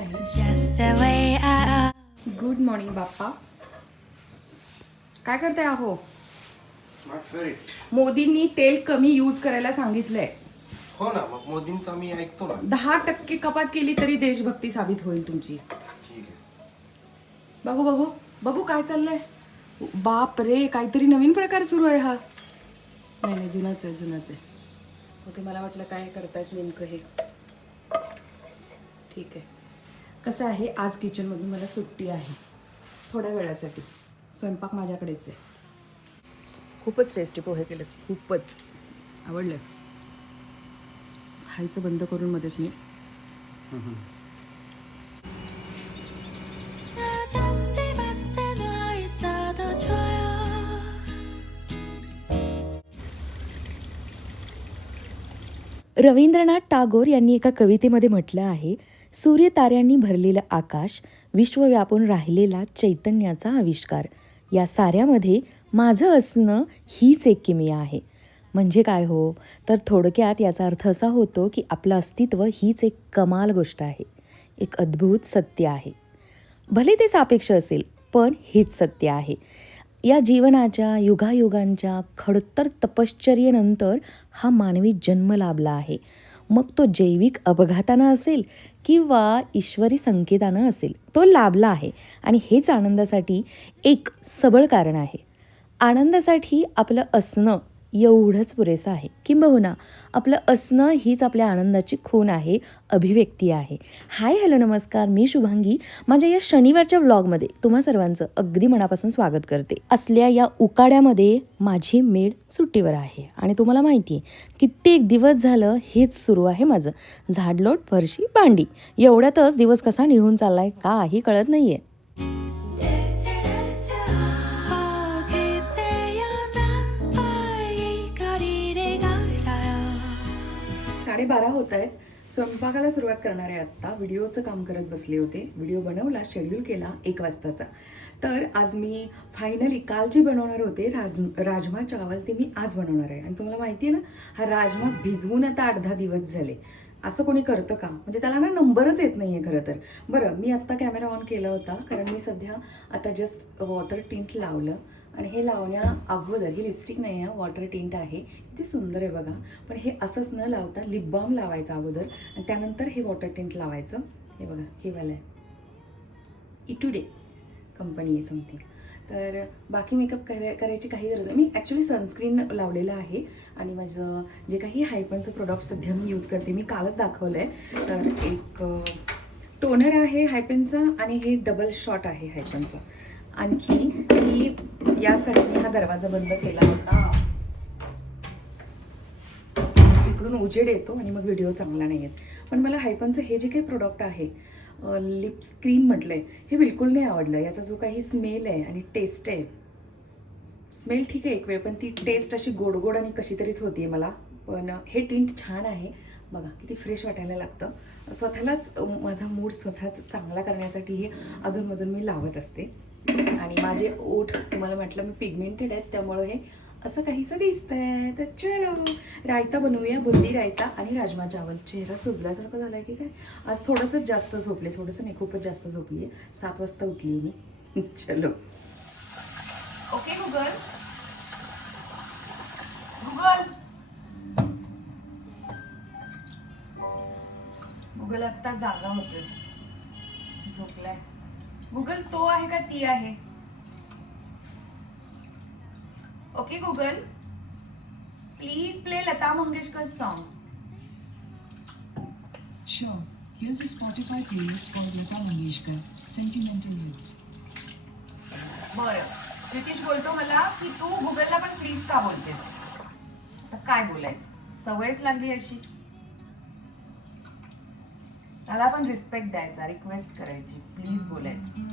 आहे. Good morning बाप्पा. काय करताय आहो? मोदींनी तेल कमी यूज करायला सांगितलंय. हो ना, मग मोदींचा मी ऐकतो ना. 10% कपात केली तरी देशभक्ती साबित होईल तुमची. ठीक आहे. बघू बघू बघू काय चाललंय. बाप रे, काहीतरी नवीन प्रकार सुरू आहे हा. नाही जुनाच आहे. ओके, मला वाटलं काय करतायत नेमकं हे. ठीक आहे. कसं आहे, आज किचनमधून मला सुट्टी आहे थोड्या वेळासाठी. स्वयंपाक माझ्याकडेच आहे. खूपच टेस्टी पोहे केले, खूपच आवडले. खायचं बंद करून मध्येच मी रवींद्रनाथ टागोर यांनी एका कवितेमध्ये म्हटलं आहे, सूर्य ताऱ्यांनी भरलेलं आकाश, विश्व व्यापून राहिलेला चैतन्याचा आविष्कार, या साऱ्यामध्ये माझं असणं हीच एक किमया आहे. म्हणजे काय हो, तर थोडक्यात याचा अर्थ असा होतो की आपलं अस्तित्व हीच एक कमाल गोष्ट आहे, एक अद्भुत सत्य आहे. भले ते सापेक्ष असेल, पण हेच सत्य आहे. या जीवनाच्या युगायुगांच्या खडतर तपश्चर्येनंतर हा मानवी जन्म लाभला आहे. मग तो जैविक अपघातानं असेल किंवा ईश्वरी संकेतानं असेल, तो लाभला आहे. आणि हेच आनंदासाठी एक सबळ कारण आहे. आनंदासाठी आपलं असणं एवढंच पुरेसं आहे. किंबहुना आपलं असणं हीच आपल्या आनंदाची खूण आहे, अभिव्यक्ती आहे. हाय हॅलो नमस्कार, मी शुभांगी. माझ्या या शनिवारच्या व्लॉगमध्ये तुम्हा सर्वांचं अगदी मनापासून स्वागत करते. असल्या या उकाड्यामध्ये माझी मेड सुट्टीवर आहे आणि तुम्हाला माहिती आहे, कित्येक दिवस झालं हेच सुरू आहे माझं. झाडलोट, फरशी, भांडी, एवढ्यातच दिवस कसा निघून चाललाय काही कळत नाहीये. 12:30 होत आहेत. स्वयंपाकाला सुरुवात करणार आहे आत्ता. व्हिडिओचं काम करत बसले होते. व्हिडिओ बनवला, शेड्यूल केला 1 वाजताचा. तर आज मी फायनली काल जी बनवणार होते राजमा चावल, ते मी आज बनवणार आहे. आणि तुम्हाला माहिती आहे ना, हा राजमा भिजवून आता 8-10 दिवस झाले. असं कोणी करतं का? म्हणजे त्याला ना नंबरच येत नाही आहे खरं तर. बरं, मी आत्ता कॅमेरा ऑन केला होता कारण मी सध्या आता जस्ट वॉटर टिंट लावलं. आणि हे लावण्या अगोदर, ही लिपस्टिक नाही आहे, वॉटर टिंट आहे. किती सुंदर आहे बघा. पण हे असंच न लावता लिप बाम लावायचं अगोदर आणि त्यानंतर हे वॉटर टिंट लावायचं. हे बघा, हे वाला आहे, इटुडे कंपनी आहे समथिंग. तर बाकी मेकअप करायची काही गरज नाही. मी ॲक्च्युली सनस्क्रीन लावलेलं आहे आणि माझं जे काही हायपनचं प्रोडक्ट सध्या मी यूज करते, मी कालच दाखवलं आहे. तर एक टोनर आहे हायपनचा आणि हे डबल शॉट आहे हायपनचा. आणखी मी यासाठी मी हा दरवाजा बंद केला होता. इकडून उजेड येतो आणि मग व्हिडिओ चांगला नाही येत. पण मला हायपनचं हे जे काही प्रोडक्ट आहे, लिप क्रीम म्हटलं आहे, हे बिलकुल नाही आवडलं. याचा जो काही स्मेल आहे आणि टेस्ट आहे, स्मेल ठीक आहे एक वेळ, पण ती टेस्ट अशी गोड आणि कशी तरीच होती मला. पण हे टिंट छान आहे बघा, किती फ्रेश वाटायला लागतं. स्वतःलाच माझा मूड स्वतःच चांगला करण्यासाठी हे अधूनमधून मी लावत असते. आणि माझे ओठ तुम्हाला म्हटलं मी पिगमेंटेड आहेत, त्यामुळं हे असं काहीसं दिसतंय. तर चलो रायता बनवूया, बुंदी रायता आणि राजमा चावल. चेहरा सुजल्यासारखं झाला आहे की काय? आज थोडंसं जास्त झोपले, थोडंसं नाही खूपच जास्त झोपली आहे. 7 वाजता उठली मी. चलो ओके गुगल, गुगल आत्ता जागा होतोय, झोपलाय. गुगल, तो आहे का ती आहे? Okay Google, please play Lata Mangeshkar song. Sure. Here's a Spotify playlist for Lata Mangeshkar, Sentimental Hits. बरं, नितीश बोलतो मला की तू गुगलला पण प्लीज का बोलतेस? आता काय बोलायचं, सवयच लागली अशी. मला पण रिस्पेक्ट द्यायचा, रिक्वेस्ट करायची, प्लीज बोलायचं.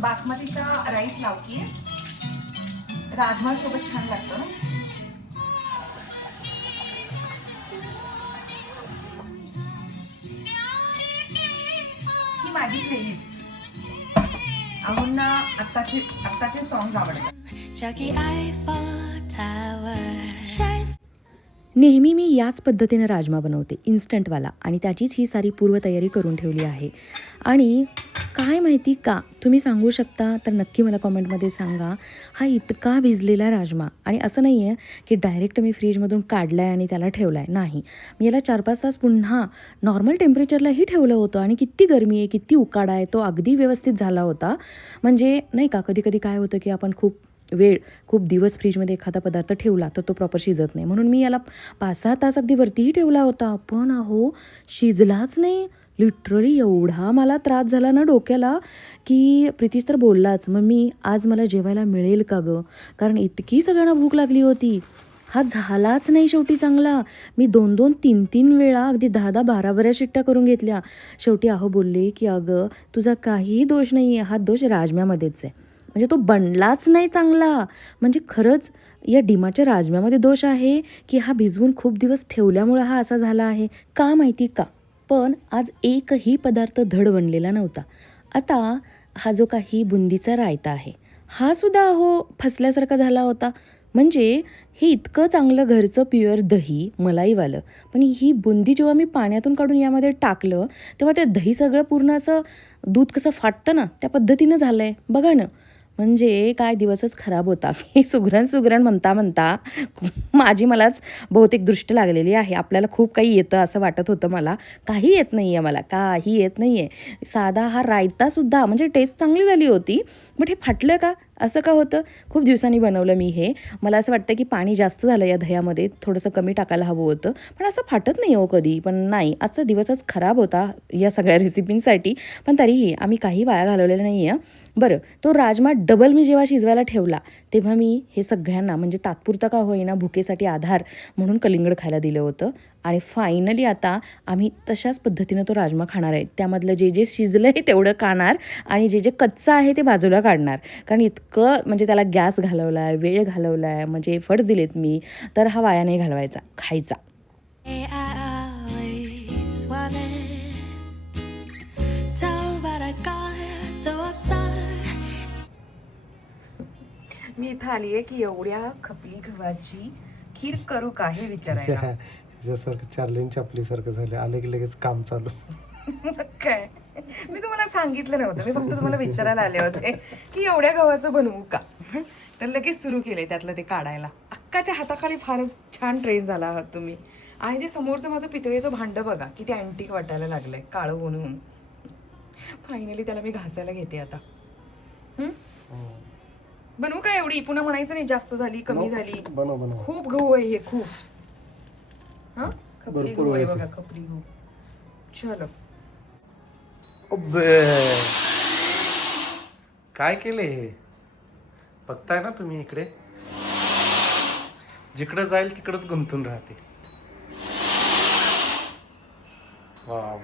बासमतीचा राईस लावतीये, राजमा सोबत छान लागतो ना. ही माझी प्लेलिस्ट. अहोंना आत्ताचे सॉंग्स आवडतात. नेहमी मी याच पद्धतीने राजमा बनवते, इन्स्टंटवाला, आणि त्याचीच ही सारी पूर्वतयारी करून ठेवली आहे. आणि काय माहिती का, तुम्ही सांगू शकता तर नक्की मला कॉमेंटमध्ये सांगा. हा इतका भिजलेला राजमा, आणि असं नाही आहे की डायरेक्ट मी फ्रीजमधून काढला आहे आणि त्याला ठेवला आहे, नाही. मी याला 4-5 तास पुन्हा नॉर्मल टेम्परेचरलाही ठेवलं होतं, आणि किती गरमी आहे, किती उकाडा आहे, तो अगदी व्यवस्थित झाला होता. म्हणजे नाही का, कधी कधी काय होतं की आपण खूप दिवस फ्रीजमध्ये एखादा पदार्थ ठेवला तर तो प्रॉपर शिजत नाही, म्हणून मी याला 5-6 तास अगदी वरतीही ठेवला होता, पण अहो शिजलाच नाही. लिटरली एवढा मला त्रास झाला ना डोक्याला, की प्रितीश तर बोललाच, मम्मी आज मला जेवायला मिळेल का गं, कारण इतकी सगळ्यांना भूक लागली होती. हा झालाच नाही शेवटी चांगला. मी 2-2, 3-3 वेळा अगदी 10-10, 12-12 शिट्ट्या करून घेतल्या. शेवटी अहो बोलले की अगं तुझा काहीही दोष नाही आहे, हा दोष राजम्यामध्येच आहे. म्हणजे तो बनलाच नाही चांगला. म्हणजे खरंच या डिमाच्या राजम्यामध्ये दोष आहे, की हा भिजवून खूप दिवस ठेवल्यामुळं हा असा झाला आहे, का माहिती का. पण आज एकही पदार्थ धड बनलेला नव्हता. आता हा जो काही बुंदीचा रायता आहे, हा सुद्धा अहो फसल्यासारखा झाला होता. म्हणजे हे इतकं चांगलं घरचं प्युअर दही मलाईवालं, पण ही बुंदी जेव्हा मी पाण्यातून काढून यामध्ये टाकलं तेव्हा ते दही सगळं पूर्ण असं दूध कसं फाटतं ना त्या पद्धतीनं झालं आहे बघा ना. म्हणजे काय दिवसच खराब होता. मी सुगरण म्हणता माझी मलाच बहुतेक दृष्ट लागलेली आहे. आपल्याला खूप काही येतं असं वाटत होतं मला. काही येत नाही आहे मला, काही येत नाही आहे. साधा हा रायतासुद्धा म्हणजे टेस्ट चांगली झाली होती, बट हे फाटलं का, असं का होतं. खूप दिवसांनी बनवलं मी हे. मला असं वाटतं की पाणी जास्त झालं या दह्यामध्ये, थोडंसं कमी टाकायला हवं होतं, पण असं फाटत नाही हो कधी. पण नाही, आजचा दिवसच खराब होता या सगळ्या रेसिपींसाठी, पण तरीही आम्ही काही वाया घालवलेलं नाही आहे. बरं, तो राजमा डबल मी जेव्हा शिजवायला ठेवला तेव्हा मी हे सगळ्यांना म्हणजे तात्पुरता का होईना भुकेसाठी आधार म्हणून कलिंगड खायला दिलं होतं. आणि फायनली आता आम्ही तशाच पद्धतीनं तो राजमा खाणार आहे. त्यामधलं जे जे शिजलं आहे तेवढं खाणार, आणि जे जे कच्चं आहे ते बाजूला काढणार. कारण इतकं म्हणजे त्याला गॅस घालवला आहे, वेळ घालवला आहे, म्हणजे एफर्ट्स दिलेत मी, तर हा वाया नाही घालवायचा, खायचा. I always wanted tell but I got so upset. मी इथं आली आहे की एवढ्या खपली गव्हाची खीर करू का हे विचारायला. जसं चार्लिन चपलीसारखं झालं, आले की लगेच काम चालू. मग काय, मी तुम्हाला सांगितलं नव्हतं, मी फक्त तुम्हाला विचारायला आले होते की एवढ्या गव्हाचं बनवू का, तर लगेच सुरू केले त्यातलं ते काढायला. अक्काच्या हाताखाली फारच छान ट्रेन झाला आहात तुम्ही. आणि ते समोरचं माझं पितळेचं भांडं बघा किती अँटिक वाटायला लागलंय, काळं होऊन. फायनली त्याला मी घासायला घेते आता. बनवू का एवढी, पुन्हा म्हणायचं नाही जास्त झाली कमी झाली. बनव. खूप गहू आहे हे, खूप. हा खपली भरपूर गहू आहे आहे. बघा, खपली गहू. चलो. काय केले हे बघताय ना तुम्ही, इकडे जिकडे जाईल तिकडेच गुंतून राहते. वाव,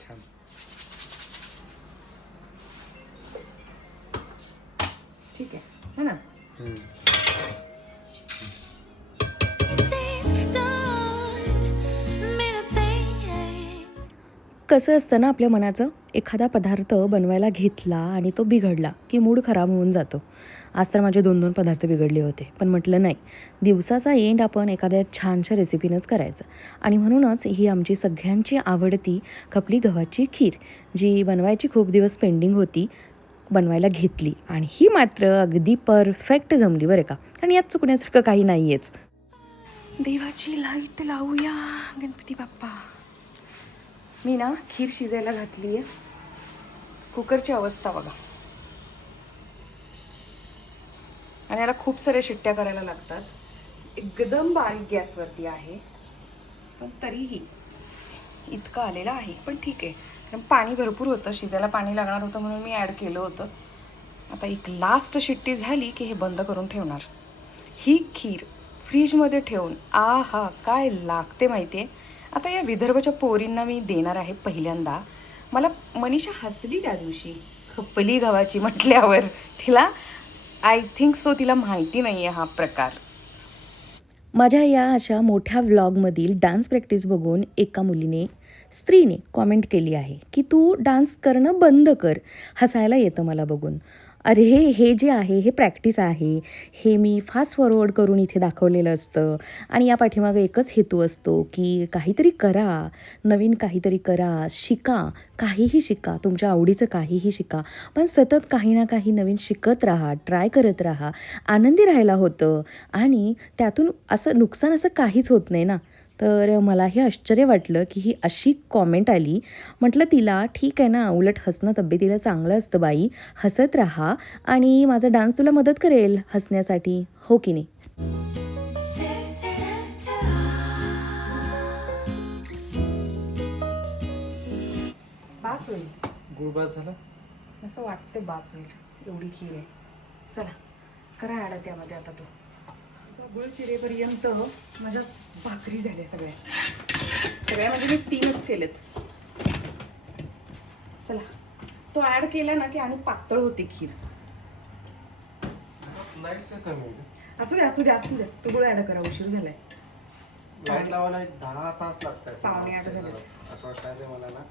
छान. ठीक आहे, है ना. Says don't mean a thing. कसं असतं ना आपल्या मनाचं, एखादा पदार्थ बनवायला घेतला आणि तो बिघडला की मूड खराब होऊन जातो. आज तर माझे 2-2 पदार्थ बिघडले होते, पण म्हटलं नाही, दिवसाचा एंड आपण एखाद्या छानशा रेसिपीनंच करायचं. आणि म्हणूनच ही आमची सगळ्यांची आवडती खपली गव्हाची खीर, जी बनवायची खूप दिवस पेंडिंग होती, बनवायला घेतली, आणि ही मात्र अगदी परफेक्ट जमली बरं का. आणि यात चुकण्यासारखं काही नाही आहेच. देवाची लाईट लावूया गणपती बाप्पा. मी ना खीर शिजायला घातली आहे. कुकरची अवस्था बघा, आणि याला खूप साऱ्या शिट्ट्या करायला लागतात. एकदम बारीक गॅसवरती आहे, पण तरीही इतकं आलेलं आहे. पण ठीक आहे, कारण पाणी भरपूर होतं, शिजायला पाणी लागणार होतं म्हणून मी ॲड केलं होतं. आता एक लास्ट शिट्टी झाली की हे बंद करून ठेवणार. ही खीर फ्रीजमध्ये ठेवून हा काय लागते माहिती आहे. आता या विदर्भाच्या पोरींना मी देणार आहे पहिल्यांदा. मला मनीषा हसली त्या दिवशी खपली गव्हाची म्हटल्यावर. तिला आय थिंक सो तिला माहिती नाही आहे हा प्रकार. माझ्या या अशा मोठ्या व्लॉगमधील डान्स प्रॅक्टिस बघून एका स्त्रीने कॉमेंट केली आहे की तू डान्स करणं बंद कर, हसायला येतं मला बघून. अरे हे जे आहे हे प्रॅक्टिस आहे, हे मी फास्ट फॉरवर्ड करून इथे दाखवलेलं असतं आणि या पाठीमागं एकच हेतू असतो की काहीतरी करा, नवीन काहीतरी करा, शिका, काहीही शिका, तुमच्या आवडीचं काहीही शिका, पण सतत काही ना काही नवीन शिकत राहा, ट्राय करत राहा, आनंदी राहायला होतं आणि त्यातून असं नुकसान असं काहीच होत नाही ना. तर मला हे आश्चर्य वाटलं की ही अशी कॉमेंट आली. म्हटलं तिला ठीक आहे ना, उलट हसणं तब्येतीला चांगलं असतं बाई, हसत राहा आणि माझा डान्स तुला मदत करेल हसण्यासाठी, हो की नाही? बास होईल, गुळबाज झाला. असं वाटते बास होईल, एवढी खीर आहे. चला करा ॲड त्यामध्ये आता तो गुळ चिरेपर्यंत माझ्या भाकरी झाल्या सगळ्या म्हणजे मी 3च केलेत. चला तो ॲड केला ना की आणि पातळ होते खीर. लाईट का कमी आहे? असू दे तो गुळ ॲड करा, उशीर झालाय. लाईट लावायला 10 तास लागतात. 7:45 झाले. असं वाटतं मला ना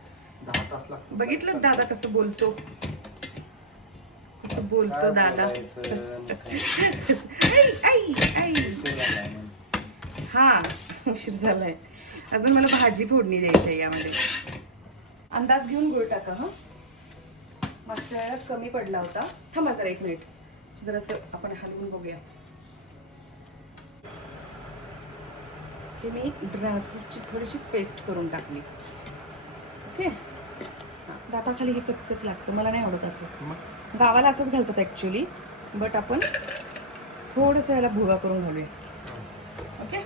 10 तास लागतात. बघितलं दादा कसं बोलतो दादा. आई. हा उशीर झालाय, अजून मला भाजी फोडणी द्यायची आहे यामध्ये. अंदाज घेऊन गुळ टाका. हा मागच्या वेळेला कमी पडला होता. थांबा जरा एक मिनिट, जरासं आपण हलवून बघूया. हे मी ड्रायफ्रूटची थोडीशी पेस्ट करून टाकली. ओके, दाताखाली हे कचकच लागतं, मला नाही आवडत असं. गावाला असंच घालतात ॲक्च्युली, बट आपण थोडंसं याला भुगा करून घालूया. ओके,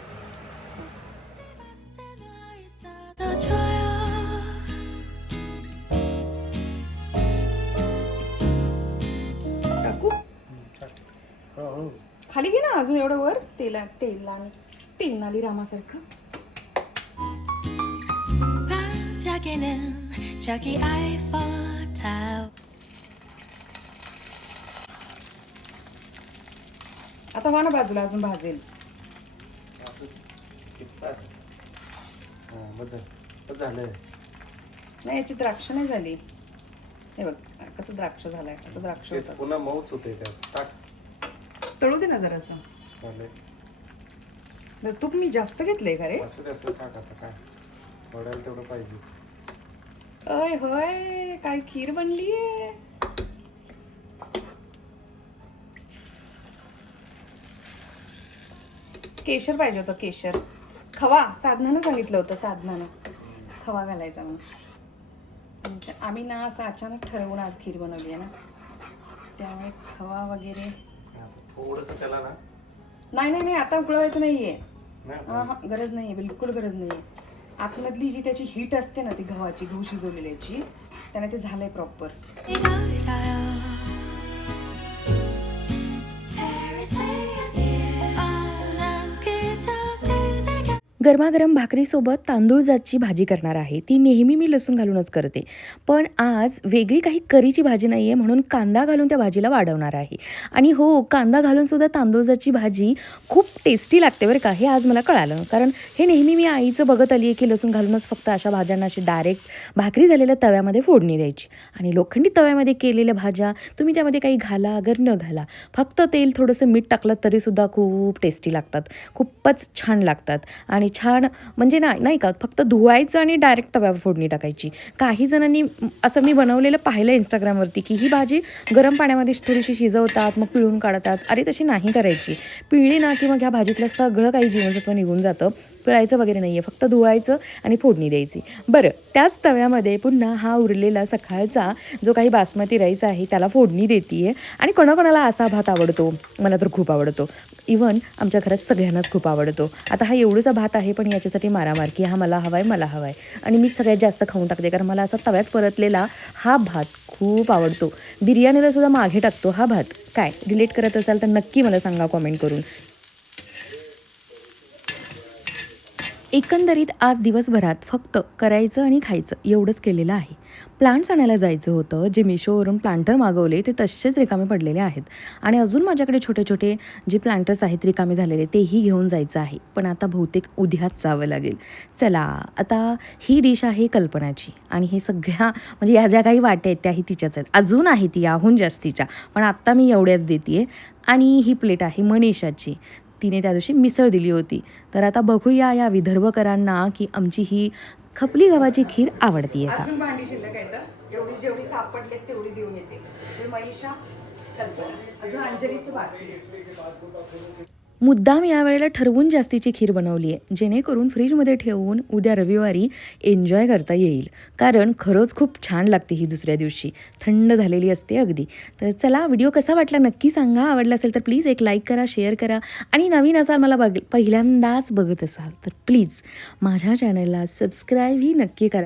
더 좋아요. टाकू हो. खाली घे ना अजून एवढं वर. तेलाली रामासारखं. 반짝이는 저기 아이폰 타워. आता व्हा ना बाजूला, अजून भाजेल. झालंय. नाही याची द्राक्ष नाही झाली. हे बघ कसं द्राक्ष झालंय, असं द्राक्ष होतं. पुन्हा मऊच होते त्यात. टाक. तळू दे ना जरासं. तूप मी जास्त घेतलंय का रे? असं टाक आता, काय वडायला तेवढं पाहिजे. अय होय, काय खीर बनलीये. केशर पाहिजे होतं, केशर. खवा साधनानं सांगितलं होतं, साधनानं खवा घालायचा म्हणून. आम्ही ना असं अचानक ठरवून आज खीर बनवली आहे ना, त्यामुळे खवा वगैरे थोडस त्याला ना. नाही आता उकळवायचं नाहीये. नाही. गरज नाहीये, बिलकुल गरज नाहीये. आतमधली जी त्याची हीट असते ना, ती गव्हाची, गहू शिजवलेल्याची, त्याने ते झालंय proper. 이걸까요? Every day is here. 난 그저 그대가 गरमागरम भाकरीसोबत तांदूळ जातची भाजी करणार आहे. ती नेहमी मी लसूण घालूनच करते, पण आज वेगळी काही करीची भाजी नाही आहे म्हणून कांदा घालून त्या भाजीला वाढवणार आहे. आणि हो, कांदा घालूनसुद्धा तांदूळ जातची भाजी खूप टेस्टी लागते बरं का. हे आज मला कळालं, कारण हे नेहमी मी आईचं बघत आली आहे की लसूण घालूनच फक्त अशा भाज्यांना अशी डायरेक्ट भाकरी झालेल्या तव्यामध्ये फोडणी द्यायची. आणि लोखंडी तव्यामध्ये केलेल्या भाज्या तुम्ही त्यामध्ये काही घाला अगर न घाला, फक्त तेल थोडंसं मीठ टाकलं तरीसुद्धा खूप टेस्टी लागतात, खूपच छान लागतात. आणि छान म्हणजे नाही का, फक्त धुवायचं आणि डायरेक्ट तव्यावर फोडणी टाकायची. काही जणांनी असं मी बनवलेलं पाहिलं इंस्टाग्रामवरती की ही भाजी गरम पाण्यामध्ये थोडीशी शिजवतात, मग पिळून काढतात. अरे तशी नाही करायची. पिळली ना की मग ह्या भाजीतलं सगळं काही जीवनसत्व निघून जातं. पिळायचं वगैरे नाही आहे, फक्त धुवायचं आणि फोडणी द्यायची. बरं, त्याच तव्यामध्ये पुन्हा हा उरलेला सकाळचा जो काही बासमती राईस आहे त्याला फोडणी देते आहे. आणि कोणाकोणाला असा भात आवडतो, मला तर खूप आवडतो. इवन आमच्या घरात सगळ्यांनाच खूप आवडतो. आता हा एवढासा भात आहे, पण याच्यासाठी मारामार की हा मला हवा आहे. आणि मी सगळ्यात जास्त खाऊन टाकते, कारण मला असा तव्यात परतलेला हा भात खूप आवडतो. बिर्याणीला सुद्धा मागे टाकतो हा भात. काय रिलेट करत असाल तर नक्की मला सांगा कॉमेंट करून. एकंदरीत आज दिवसभरात फक्त करायचं आणि खायचं एवढंच केलेलं आहे. प्लांट्स आणायला जायचं होतं. जे मिशोवरून प्लांटर मागवले ते तसेच रिकामे पडलेले आहेत आणि अजून माझ्याकडे छोटे छोटे जे प्लांटर्स आहेत रिकामे झालेले तेही घेऊन जायचं आहे. पण आता बहुतेक उद्याच जावं लागेल. चला आता ही डिश आहे कल्पनाची आणि हे सगळ्या म्हणजे ह्या ज्या काही वाट्या आहेत त्याही तिच्याच आहेत. अजून आहे ती याहून जास्तीच्या, पण आत्ता मी एवढ्याच देते आहे. आणि ही प्लेट आहे मनीषाची. तिने त्या दिवशी मिसळ दिली होती. तर आता बघूया या विदर्भकरांना की आमची ही खपली गव्हाची खीर आवडतीये का. अजून भांडी शिल्लक आहे तर एवढी जेवढी सापडलेत तेवढी देऊन येते. ते मनीषा, कल्पना, अजून अंजलीचं बाकी आहे. मुद्दाम यावेळेला ठरवून जास्तीची खीर बनवली आहे जेणेकरून फ्रीजमध्ये ठेवून उद्या रविवारी एन्जॉय करता येईल. कारण खरंच खूप छान लागते ही दुसऱ्या दिवशी, थंड झालेली असते अगदी. तर चला व्हिडिओ कसा वाटला नक्की सांगा. आवडला असेल तर प्लीज एक लाईक करा, शेअर करा आणि नवीन असाल मला पहिल्यांदाच बघत असाल तर प्लीज माझ्या चॅनलला सबस्क्राईबही नक्की करा.